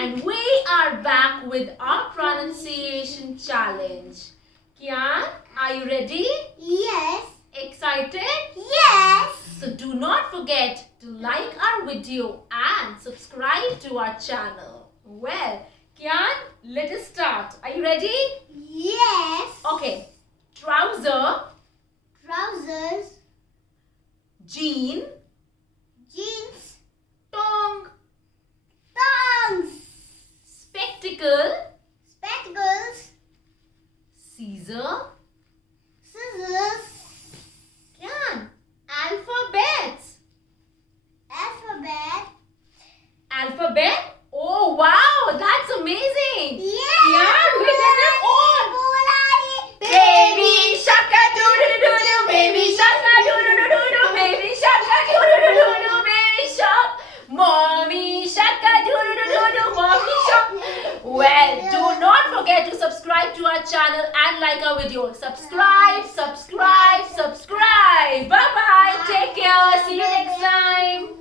And we are back with our pronunciation challenge. Kiaan, are you ready? Yes. Excited? Yes. So do not forget to like our video and subscribe to our channel. Well, Kiaan, let us start. Are you ready? Yes. Okay. Trouser. Trousers. Jean. Jeans. Tongue. Tongues. Spectacle. Spectacles. Caesar. Scissors. Kiaan, alphabets. Alphabet. Alphabet? Oh wow, that's amazing. Yeah. Kiaan, we did it all. Baby shaka doo doo doo doo, baby shaka doo doo doo doo doo, baby shaka doo doo doo doo doo, baby shark. Mommy shaka doo doo doo doo doo, mommy shark. Well, do not forget to subscribe to our channel and like our video. Subscribe, subscribe, subscribe. Bye bye. Take care. See you next time.